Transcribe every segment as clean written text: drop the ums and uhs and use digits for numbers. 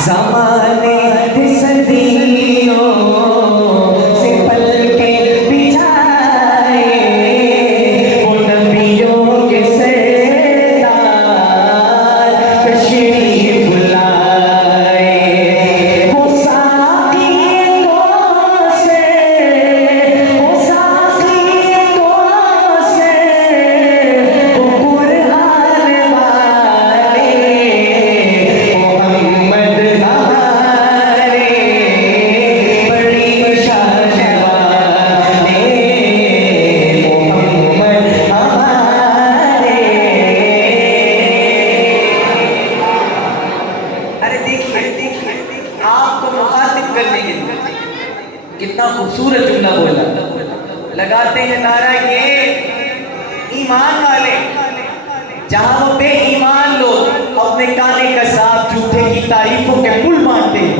ज़माने की सदियों से पलके बिछाए, वो नबियों के सरदार तशरीफ लाए। वो साकी से, वो साकी से, वो कुरान वाले मोहम्मद हमारे बड़ी शान वाले, मोहम्मद हमारे। अरे देखिए आपको मुखातिब करने के लिए कितना खूबसूरत जुमला बोला। लगाते हैं नारा ये ईमान वाले, जहां वो बेईमान लोग अपने काने का साफ झूठे की तारीफों के पुल मानते हैं,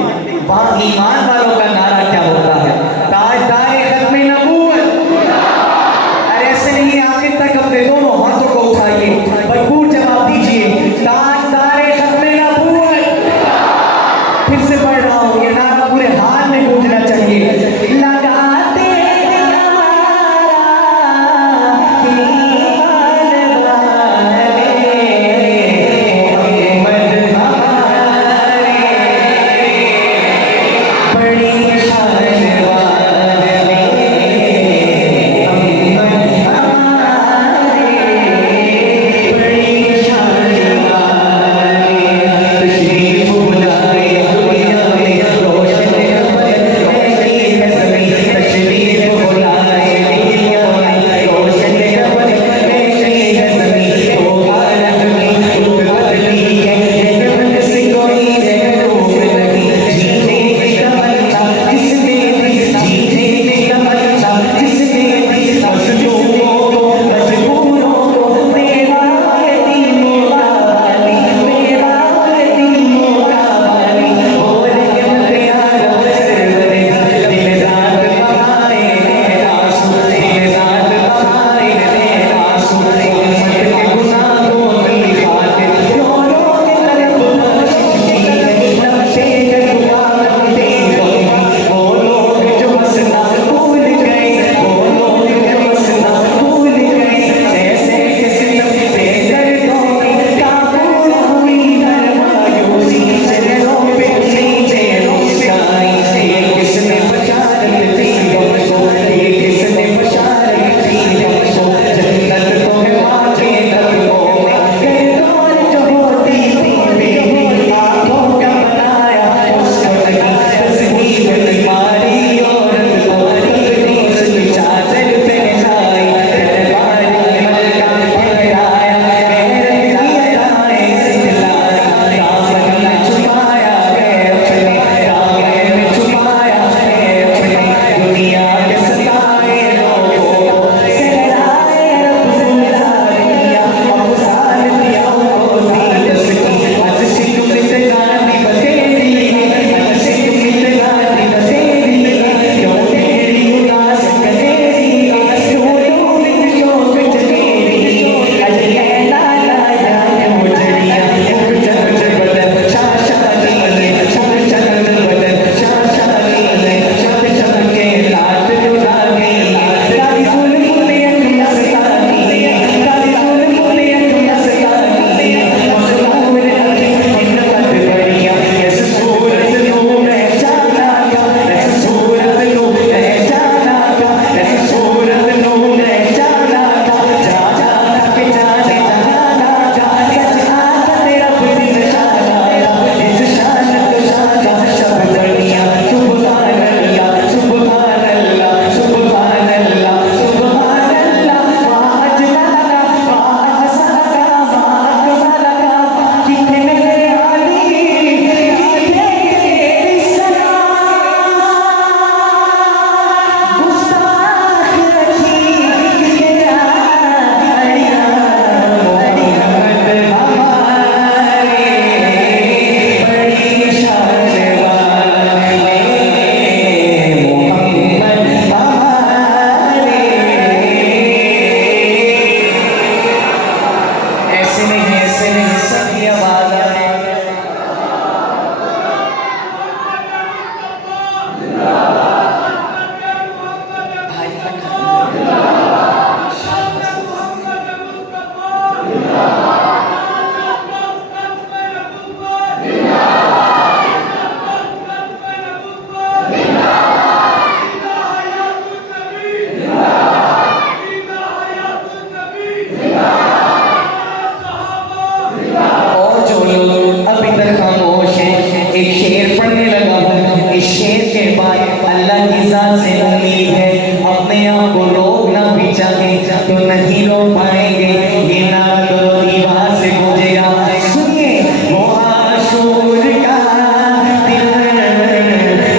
वहां ईमान वालों का नारा क्या होता है? ताजदारे खत्मे नबूवत। अरे ऐसे नहीं, आखिर तक अपने दोनों हाथों को उठाइए, भरपूर जवाब दीजिए। ताजदारे खत्मे नबूवत। फिर से पढ़ रहा हूं, ये नारा पूरे हाल में गूंजना चाहिए। लगाते हैं नारा ईमान वाले, मोहम्मद हमारे बड़ी लोग अभी तक खामोश हैं। एक शेर पढ़ने लगा हूँ, इस शेर के बाद अल्लाह की जात से उम्मीद है, अपने आप को रोकना भी चाहे तो नहीं रोक पाएंगे। ये नारा करो दीवार से गूंजेगा। सुनिए वो आशूर का दिन,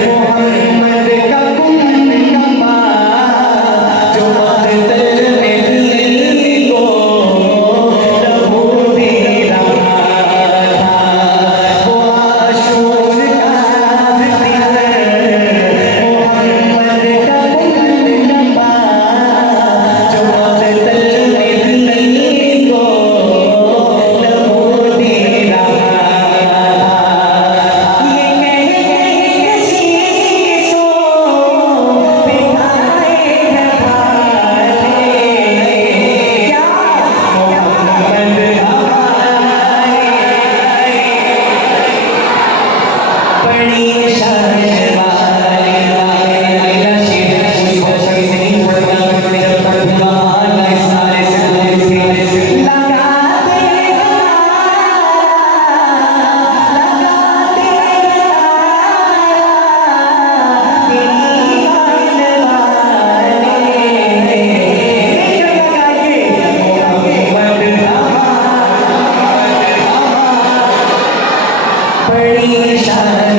मोहम्मद का कुंबा, जो मक़तल में भी को लहू दे रहा था। वो आशूर का दिन, मोहम्मद का कुंबा, जो मक़तल में भी को लहू दे रहा था। ये कह कसी सो बिठाए हैं भाले, क्या मोहम्मद हमारे बड़ी शान वाले। अगला शेर कोई बहुत सही से नहीं पढ़ेगा, मैं जब पढ़ूंगा अल्लाह इस नारे से बोले से लगा दे बड़ी शान